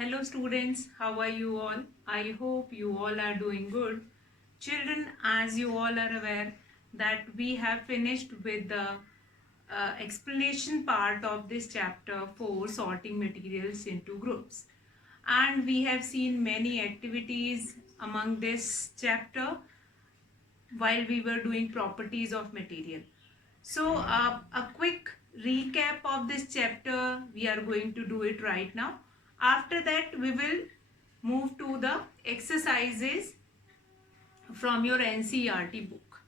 Hello students, how are you all? I hope you all are doing good. Children, as you all are aware that we have finished with the explanation part of this chapter 4, sorting materials into groups. And we have seen many activities among this chapter while we were doing properties of material. So a quick recap of this chapter, we are going to do it right now. After that, we will move to the exercises from your NCERT book.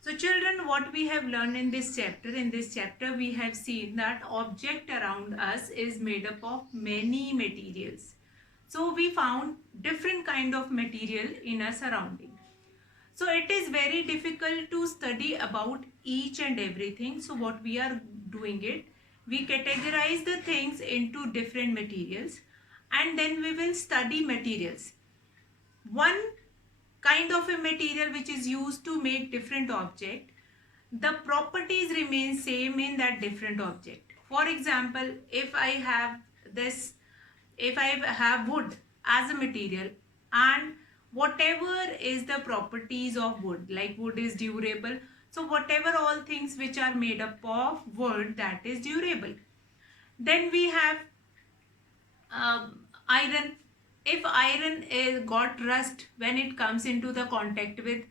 So children, what we have learned in this chapter we have seen that object around us is made up of many materials. So we found different kind of material in our surrounding. So it is very difficult to study about each and everything. So what we are doing it, we categorize the things into different materials and then we will study materials. One kind of a material which is used to make different object, the properties remain same in that different object. For example, if I have wood as a material, and whatever is the properties of wood, like wood is durable, so whatever all things which are made up of wood, that is durable. Then we have iron. If iron is got rust when it comes into the contact with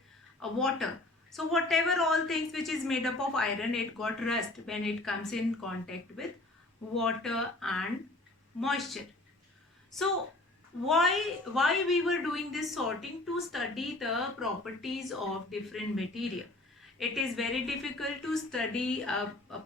water, so whatever all things which is made up of iron, it got rust when it comes in contact with water and moisture. So why we were doing this sorting? To study the properties of different material. It is very difficult to study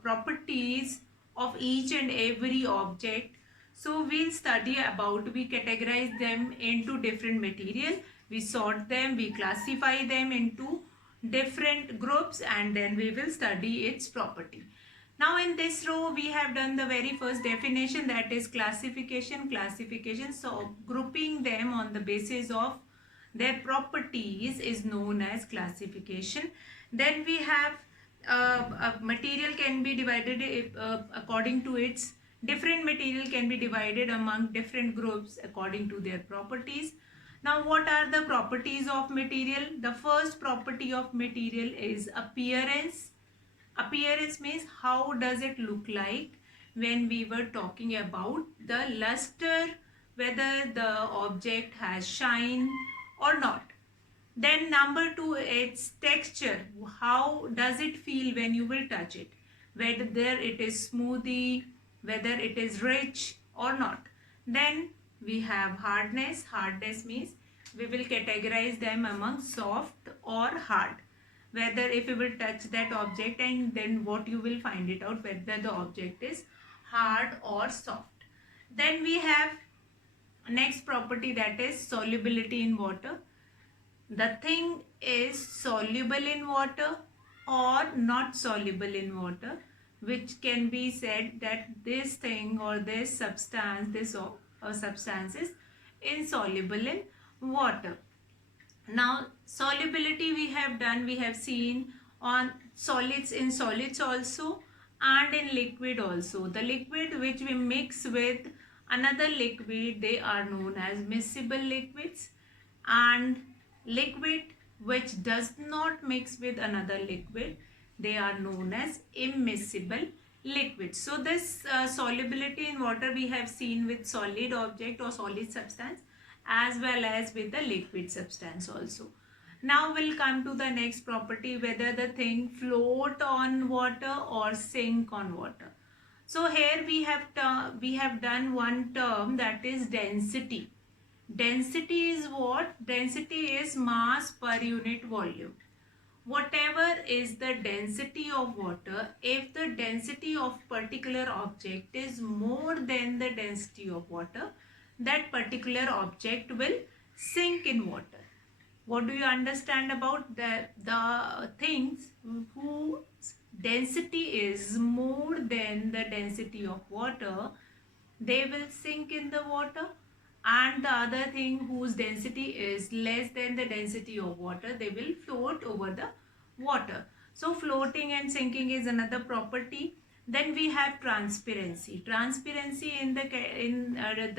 properties of each and every object. So we'll study about, we categorize them into different material, we sort them, we classify them into different groups, and then we will study its property. Now in this row we have done the very first definition, that is classification. So grouping them on the basis of their properties is known as classification. Then we have a material can be divided according to its, different material can be divided among different groups according to their properties. Now what are the properties of material? The first property of material is appearance. Appearance means how does it look like when we were talking about the luster, whether the object has shine or not. Then number two, its texture. How does it feel when you will touch it? Whether it is smoothie, whether it is rich or not. Then we have hardness. Hardness means we will categorize them among soft or hard. Whether if you will touch that object, and then what you will find it out, whether the object is hard or soft. Then we have next property, that is solubility in water. The thing is soluble in water or not soluble in water, which can be said that this thing or this substance, substance is insoluble in water. Now solubility we have done, we have seen on solids, in solids also and in liquid also. The liquid which we mix with another liquid, they are known as miscible liquids, and liquid which does not mix with another liquid, they are known as immiscible liquids. So this solubility in water we have seen with solid object or solid substance, as well as with the liquid substance also. Now we'll come to the next property, whether the thing float on water or sink on water. So here we have done one term, that is density. Density is what? Density is mass per unit volume. Whatever is the density of water, if the density of particular object is more than the density of water, that particular object will sink in water. What do you understand about the things whose density is more than the density of water, they will sink in the water, and the other thing whose density is less than the density of water, they will float over the water. So floating and sinking is another property. Then we have transparency. Transparency, in the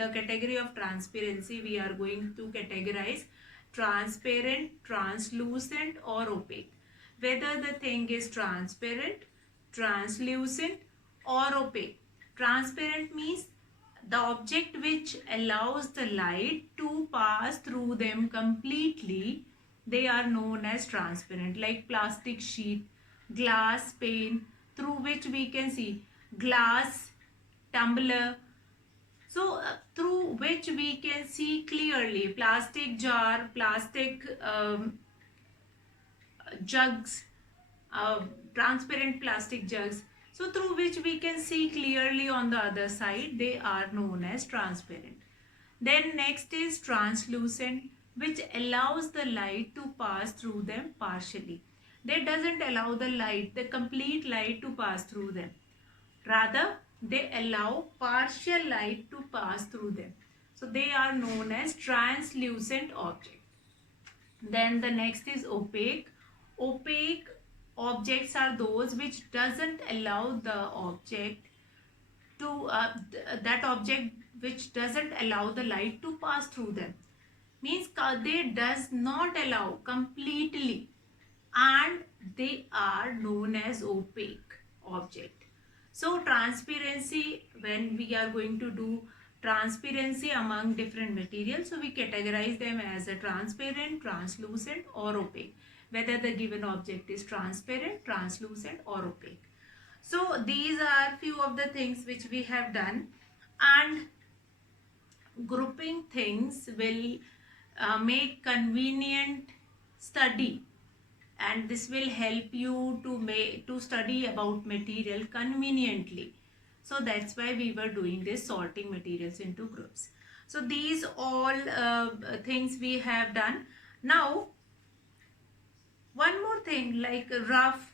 the category of transparency, we are going to categorize transparent, translucent, or opaque. Whether the thing is transparent, translucent, or opaque. Transparent means the object which allows the light to pass through them completely, they are known as transparent, like plastic sheet, glass pane, through which we can see, glass tumbler, so through which we can see clearly, plastic jar, plastic jugs, uh, transparent plastic jugs, so through which we can see clearly on the other side, they are known as transparent. Then next is translucent, which allows the light to pass through them partially. They doesn't allow the light, the complete light to pass through them. Rather, they allow partial light to pass through them. So they are known as translucent objects. Then the next is opaque. Opaque objects are those which doesn't allow the object to that object which doesn't allow the light to pass through them, means they does not allow completely, and they are known as opaque object. So transparency, when we are going to do transparency among different materials, so we categorize them as a transparent, translucent, or opaque, whether the given object is transparent, translucent, or opaque. So these are few of the things which we have done, and grouping things will make convenient study, and this will help you to study about material conveniently. So that's why we were doing this, sorting materials into groups. So these all things we have done. Now one more thing, like rough,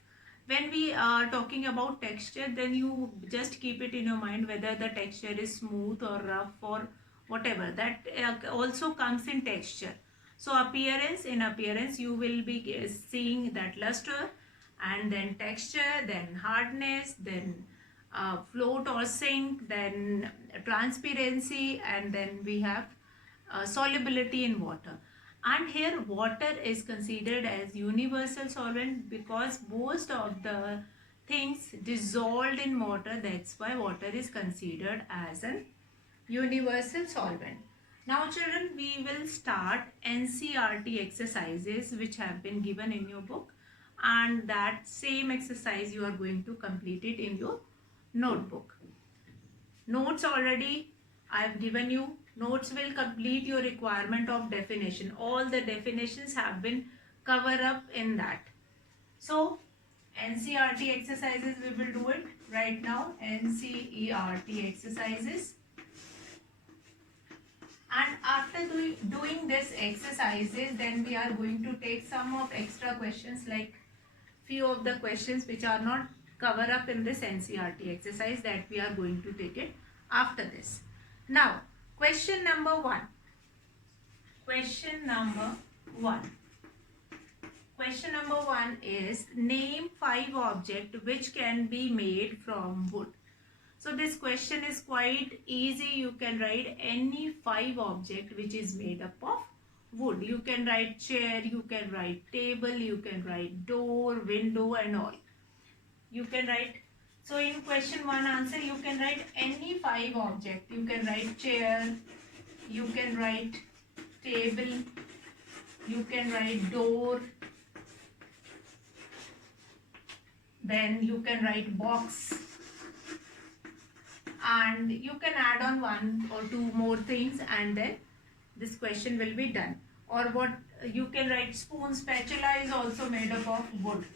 when we are talking about texture, then you just keep it in your mind whether the texture is smooth or rough or whatever, that also comes in texture. So appearance, in appearance you will be seeing that luster, and then texture, then hardness, then float or sink, then transparency, and then we have solubility in water. And here water is considered as universal solvent because most of the things dissolved in water, that's why water is considered as an universal solvent. Now children, we will start NCERT exercises which have been given in your book, and that same exercise you are going to complete it in your notebook. Notes already I have given you. Notes will complete your requirement of definition. All the definitions have been covered up in that. So NCERT exercises, we will do it right now. NCERT exercises. And after doing this exercises, then we are going to take some of extra questions, like few of the questions which are not covered up in this NCERT exercise, that we are going to take it after this. Now question number 1. Question number 1 is, name 5 objects which can be made from wood. So this question is quite easy. You can write any 5 object which is made up of wood. You can write chair, you can write table, you can write door, window, and all. You can write. So in question 1 answer, you can write any 5 object. You can write chair, you can write table, you can write door, then you can write box, and you can add on 1 or 2 more things, and then this question will be done. Or what you can write, spoon, spatula is also made up of wood.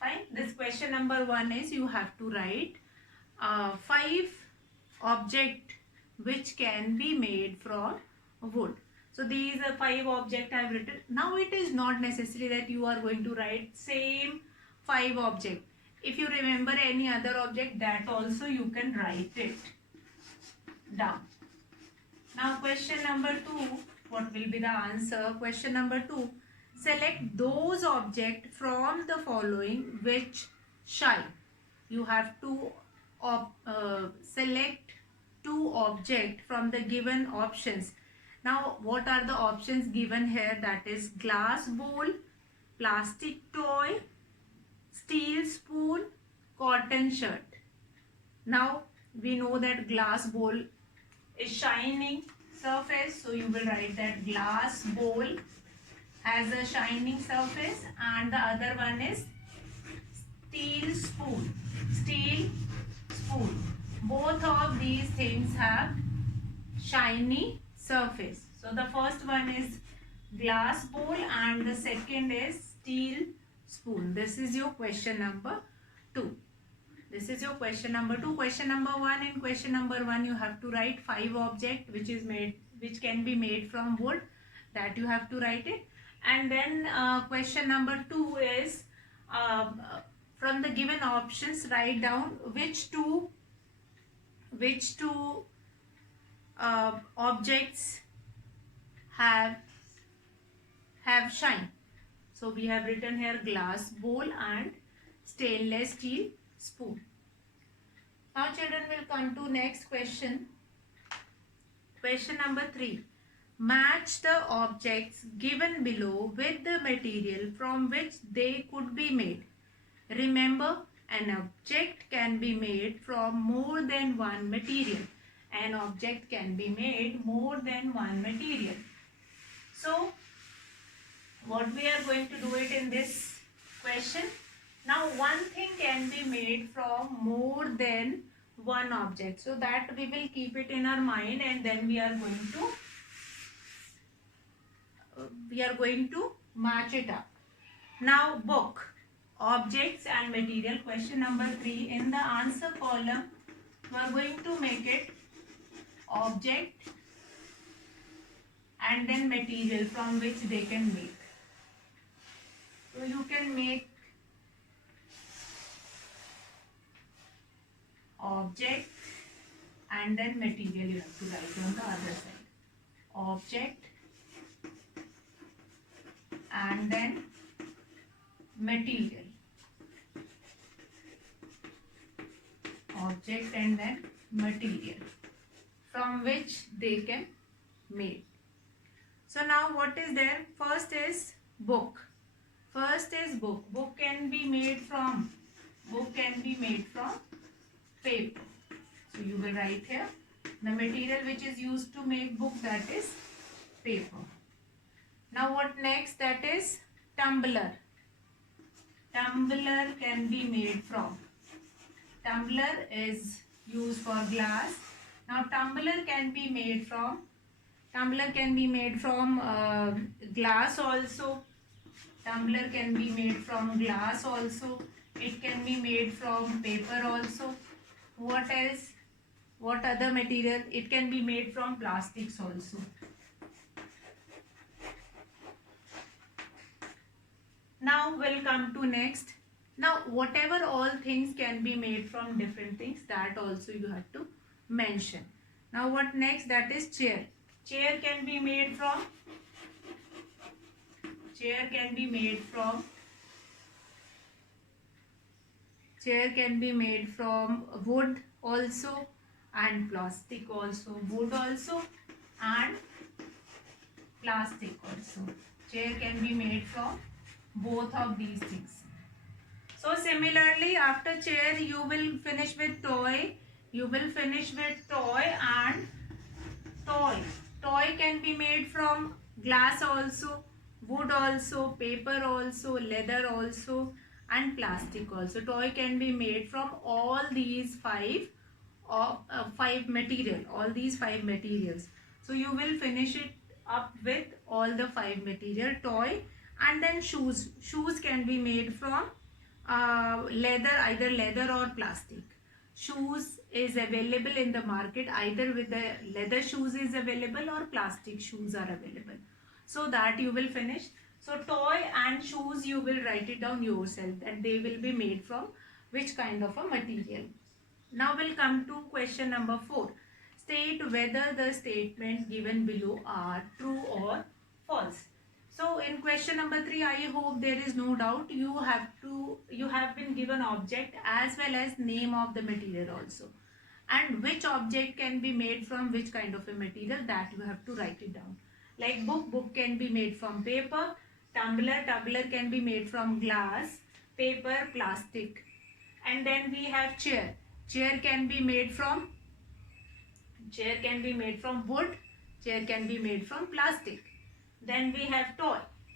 Fine. This question number 1 is, you have to write 5 object which can be made from wood. So these are 5 objects I have written. Now it is not necessary that you are going to write same 5 objects. If you remember any other object, that also you can write it down. Now question number 2, what will be the answer? Question number 2, select those objects from the following which shine. you have to select two objects from the given options. Now what are the options given here? That is glass bowl, plastic toy, steel spoon, cotton shirt. Now we know that glass bowl is shining surface, so you will write that glass bowl has a shining surface, and the other one is steel spoon. Steel spoon. Both of these things have shiny surface. So the first one is glass bowl and the second is steel spoon. This is your question number 2. This is your question number 2. Question number 1. In question number 1 you have to write 5 objects which can be made from wood. That you have to write it. And then question number 2 is from the given options write down which two objects have shine. So we have written here glass bowl and stainless steel spoon. Now children will come to next question. Question number 3. Match the objects given below with the material from which they could be made. Remember, an object can be made from more than one material. An object can be made more than one material. So, what we are going to do it in this question. Now, one thing can be made from more than one object. So, that we will keep it in our mind, and then we are going to match it up. Now, book, objects and material. Question number 3. In the answer column, we are going to make it object and then material from which they can make. So you can make object and then material. You have to write on the other side. Object and then material. Object and then material from which they can make. So now what is there? First is book. Book can be made from paper. So you will write here the material which is used to make book, that is paper. Now what next? That is tumbler. Tumbler can be made from. Tumbler is used for glass. Now tumbler can be made from glass also. Tumbler can be made from glass also. It can be made from paper also. What else? What other material? It can be made from plastics also. Now we'll come to next. Now whatever all things can be made from different things, that also you have to mention. Now what next? That is chair. Chair can be made from wood also and plastic also. Wood also and plastic also. Chair can be made from both of these things. So similarly, after chair you will finish with toy. And toy. Toy can be made from glass also, wood also, paper also, leather also and plastic also. Toy can be made from all these five materials. So you will finish it up with all the 5 material. Toy. And then shoes. Shoes can be made from leather, either leather or plastic. Shoes is available in the market, either with the leather shoes is available or plastic shoes are available. So that you will finish. So toy and shoes you will write it down yourself, that they will be made from which kind of a material. Now we'll come to question number 4. State whether the statements given below are true or false. So in question number 3, I hope there is no doubt. You have been given object as well as name of the material also, and which object can be made from which kind of a material, that you have to write it down. Like book can be made from paper, tumbler can be made from glass, paper, plastic. And then we have chair can be made from wood, chair can be made from plastic. Then we have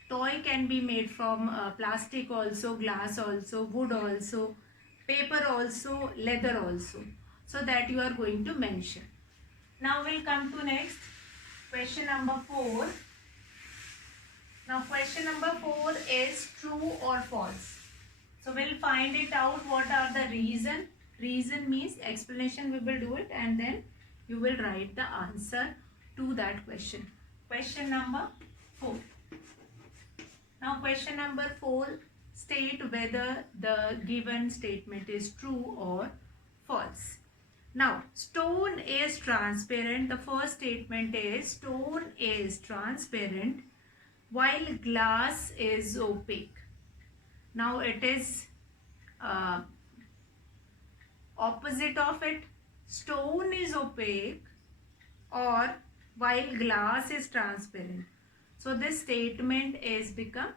toy can be made from plastic also, glass also, wood also, paper also, leather also. So that you are going to mention. Now we'll come to next question number 4. Now question number 4 is true or false. So we'll find it out what are the reason. Reason means explanation, we will do it, and then you will write the answer to that question. Question number 4. Now question number 4, state whether the given statement is true or false. Now stone is transparent. The first statement is stone is transparent while glass is opaque. Now it is opposite of it. Stone is opaque or while glass is transparent. So this statement is become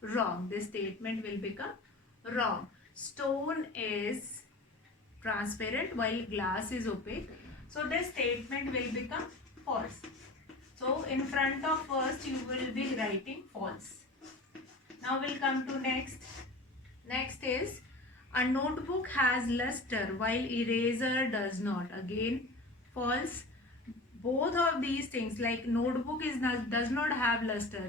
wrong. This statement will become wrong. Stone is transparent while glass is opaque. So this statement will become false. So in front of first you will be writing false. Now we'll come to next. Next is a notebook has luster while eraser does not. Again false. Both of these things, like notebook does not have luster.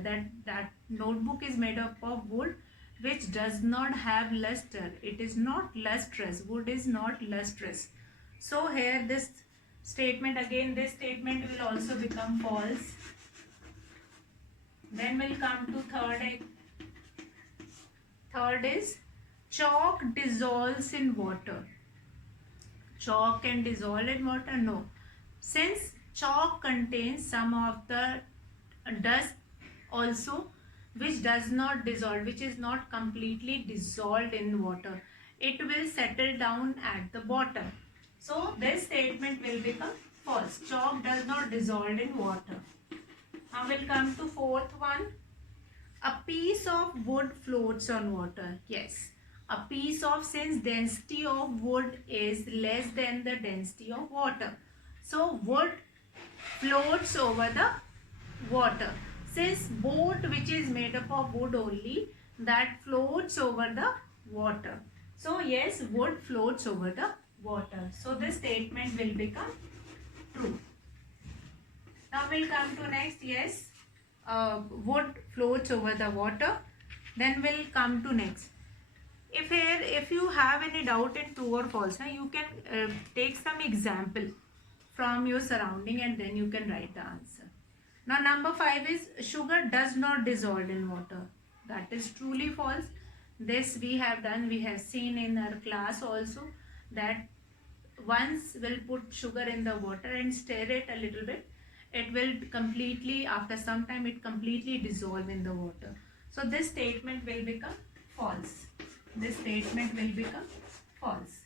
That notebook is made up of wood which does not have luster. It is not lustrous. Wood is not lustrous. So here this statement, again this statement will also become false. Then we'll come to third. Third is chalk dissolves in water. Chalk can dissolve in water? No. Since chalk contains some of the dust also which does not dissolve, which is not completely dissolved in water, it will settle down at the bottom. So this statement will become false. Chalk does not dissolve in water. Now we'll come to fourth one. A piece of wood floats on water. Yes, a piece of, since density of wood is less than the density of water, so wood floats over the water. Since boat which is made up of wood only, that floats over the water. So yes, wood floats over the water. So this statement will become true. Now we'll come to next. Yes, wood floats over the water. Then we'll come to next. If you have any doubt in true or false, you can take some example from your surrounding and then you can write the answer. Now number 5 is sugar does not dissolve in water. That is truly false. This we have done, we have seen in our class also, that once we'll put sugar in the water and stir it a little bit, it will completely, after some time, it completely dissolve in the water. So this statement will become false. This statement will become false.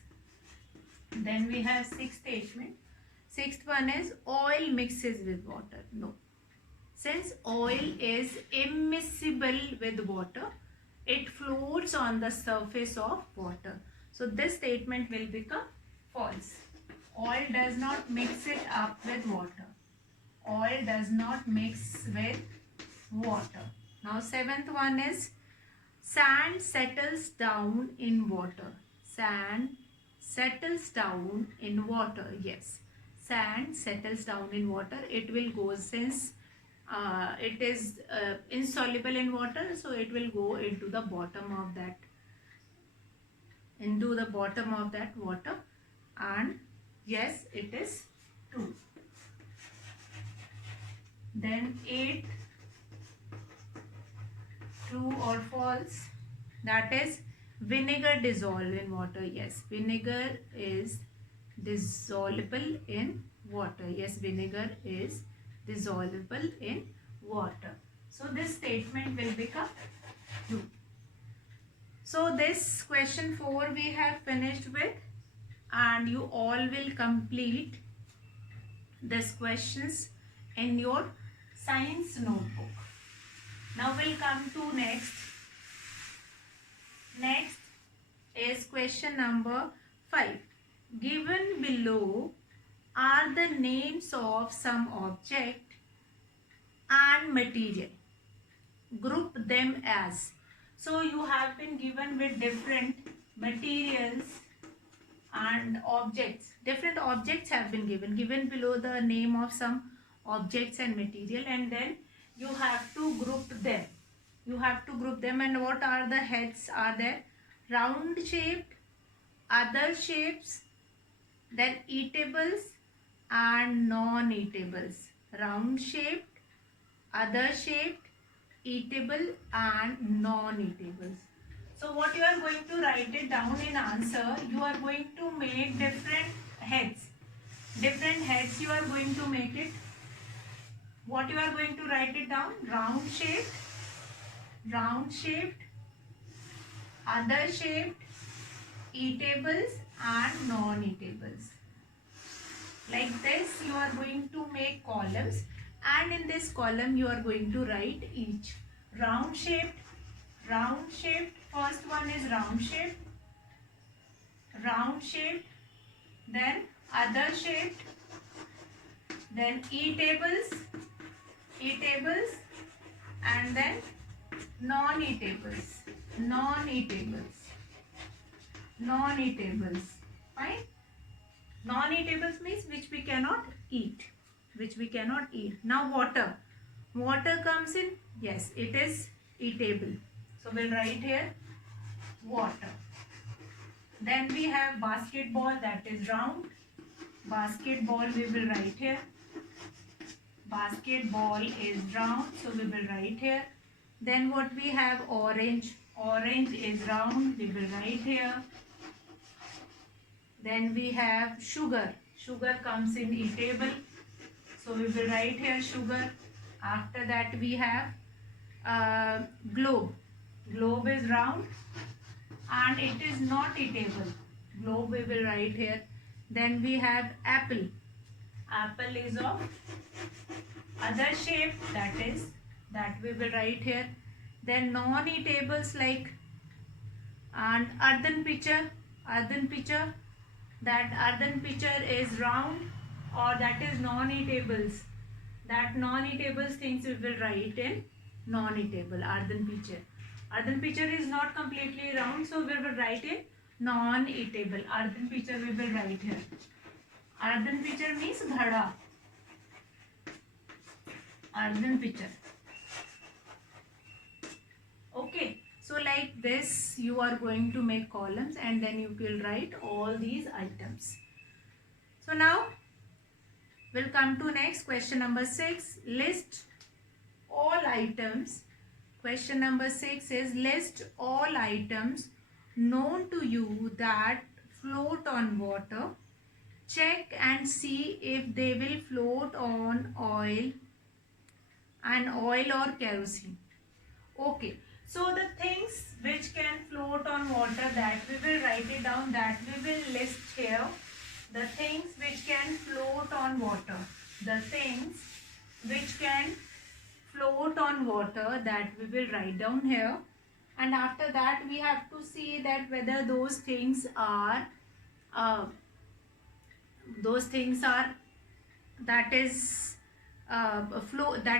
Then we have sixth statement. Sixth one is oil mixes with water. No. Since oil is immiscible with water, it floats on the surface of water. So this statement will become false. Oil does not mix it up with water. Oil does not mix with water. Now seventh one is sand settles down in water. Sand settles down in water. Yes, sand settles down in water. It will go, since it is insoluble in water, so it will go into the bottom of that, water, and yes, it is true. Then 8, true or false, that is vinegar dissolve in water. Yes, vinegar is dissolvable in water. Yes, vinegar is dissolvable in water. So this statement will become true. So this question 4 we have finished with, and you all will complete these questions in your science notebook. Now we'll come to next. Next is question number 5. Given below are the names of some object and material. Group them as. So you have been given with different materials and objects. Different objects have been given below the name of some objects and material, and then you have to group them. You have to group them, and what are the heads are there? Round shaped, other shapes, then eatables and non-eatables. Round shaped, other shaped, eatable and non-eatables. So what you are going to write it down in answer, you are going to make different heads. Different heads you are going to make it. What you are going to write it down? Round shaped, other shaped, eatables and non-eatables. Like this you are going to make columns, and in this column you are going to write each. Round shaped, first one is round shaped, then other shaped, then eatables, and then non-eatables. Fine. Non-eatables means which we cannot eat. Now water comes in. Yes, it is eatable. So we'll write here water. Then we have basketball, that is round. Basketball we will write here. Basketball is round, so we will write here. Then what we have? Orange. Orange is round, we will write here. Then we have sugar. Sugar comes in eatable, so we will write here sugar. After that we have globe. Globe is round and it is not eatable. Globe we will write here. Then we have apple. Apple is of other shape, that we will write here. Then non-eatables like and earthen pitcher. That earthen pitcher is round, or that is non-eatables. That non-eatables things we will write in non-eatable. Earthen pitcher. Earthen pitcher is not completely round, so we will write in non-eatable. Earthen pitcher we will write here. Earthen pitcher means ghada. Earthen pitcher. Okay. So like this you are going to make columns, and then you will write all these items. So now we'll come to next question number 6. List all items. Question number 6 is list all items known to you that float on water. Check and see if they will float on oil or kerosene. Okay. So the things which can float on water, that we will write it down, that we will list here. The things which can float on water. The things which can float on water, that we will write down here. And after that we have to see that whether those things are that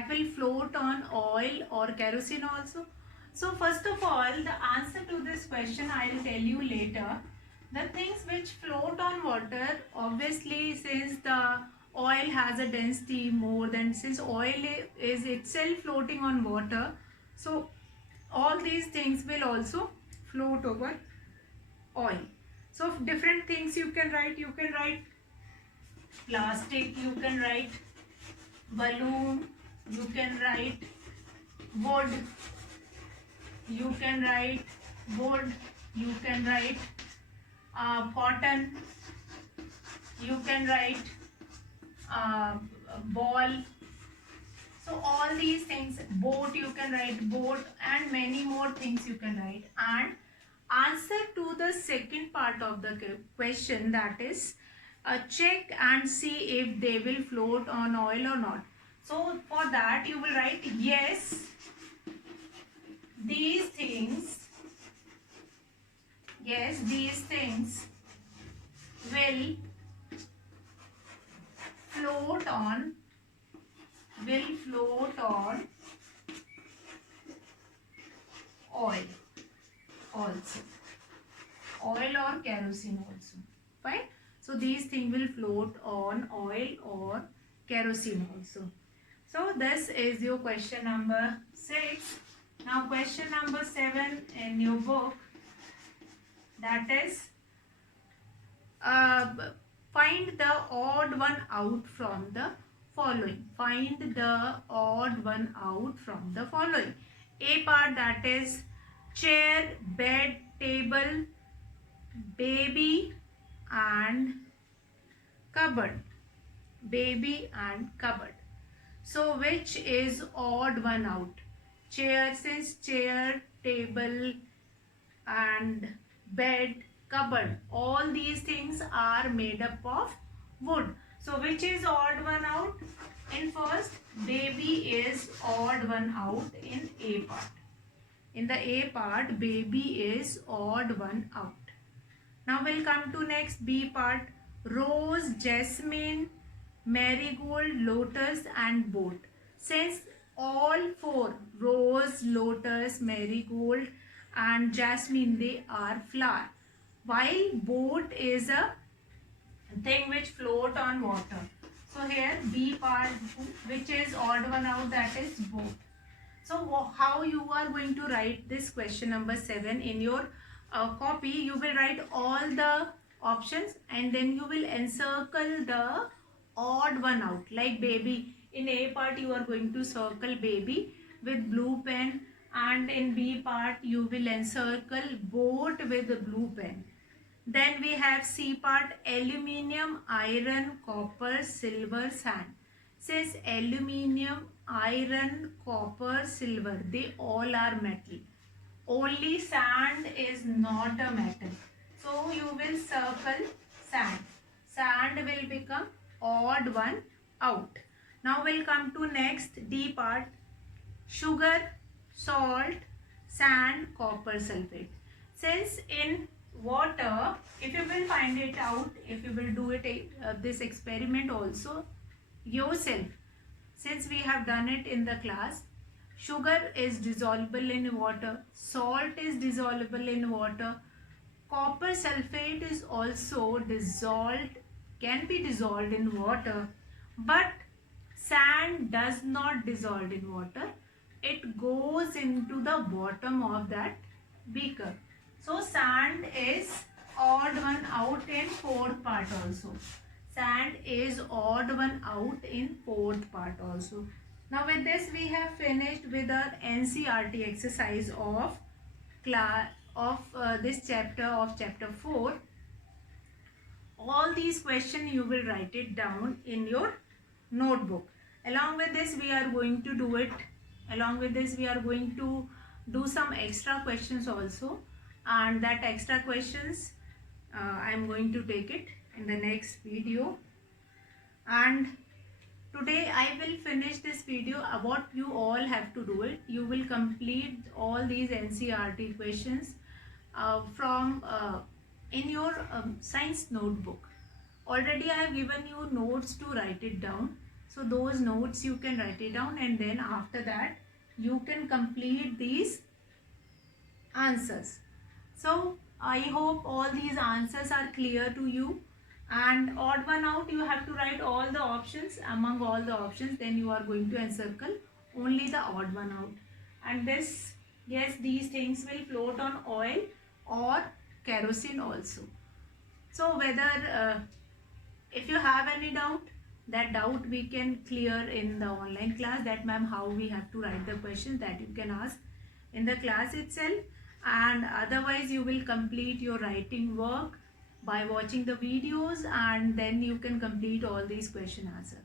will float on oil or kerosene also. So first of all, the answer to this question I will tell you later. The things which float on water, obviously since the oil has a density more than, since oil is itself floating on water, so all these things will also float over oil. So different things you can write plastic, you can write balloon, you can write wood, you can write cotton, you can write ball. So all these things, boat you can write, boat, and many more things you can write. And answer to the second part of the question, that is check and see if they will float on oil or not. So for that you will write yes, these things, yes, these things will float on, will float on oil also, oil or kerosene also. Fine. So these things will float on oil or kerosene also. So this is your question number 6. Now question number 7 in your book, that is find the odd one out from the following. Find the odd one out from the following. A part, that is chair, bed, table, baby and cupboard. Baby and cupboard. So which is odd one out? Chair, since chair, table and bed, cupboard, all these things are made up of wood. So which is odd one out? In first, baby is odd one out in A part. In the A part, baby is odd one out. Now we'll come to next B part. Rose, jasmine, marigold, lotus and boat. Since all four, rose, lotus, marigold and jasmine, they are flower, while boat is a thing which float on water. So here B part, which is odd one out, that is boat. So how you are going to write this question number 7 in your copy? You will write all the options and then you will encircle the odd one out, like baby. In A part you are going to circle baby with blue pen, and in B part you will encircle boat with the blue pen. Then we have C part, aluminium, iron, copper, silver, sand. Since aluminium, iron, copper, silver, they all are metal. Only sand is not a metal. So you will circle sand. Sand will become odd one out. Now we'll come to next D part. Sugar, salt, sand, copper sulfate. Since in water, if you will find it out, if you will do it this experiment also yourself, since we have done it in the class, sugar is dissolvable in water, salt is dissolvable in water, copper sulfate is also dissolved, can be dissolved in water, but sand does not dissolve in water. It goes into the bottom of that beaker. So sand is odd one out in fourth part also. Sand is odd one out in fourth part also. Now with this we have finished with our NCERT exercise of this chapter of chapter 4. All these questions you will write it down in your notebook. Along with this we are going to do it. Along with this we are going to do some extra questions also, and that extra questions I am going to take it in the next video. And today I will finish this video. What you all have to do it, you will complete all these NCERT questions from in your science notebook. Already I have given you notes to write it down. So those notes you can write it down, and then after that you can complete these answers. So I hope all these answers are clear to you. And odd one out, you have to write all the options. Among all the options, then you are going to encircle only the odd one out. And this, yes, these things will float on oil or kerosene also. So whether if you have any doubt, that doubt we can clear in the online class, that ma'am how we have to write the questions, that you can ask in the class itself. And otherwise you will complete your writing work by watching the videos, and then you can complete all these question answer.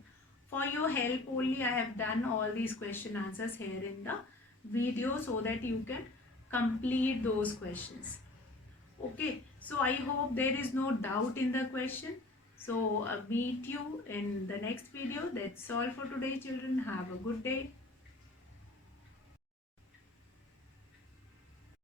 For your help only, I have done all these question answers here in the video so that you can complete those questions. Okay, so I hope there is no doubt in the question. So meet you in the next video. That's all for today, children. Have a good day.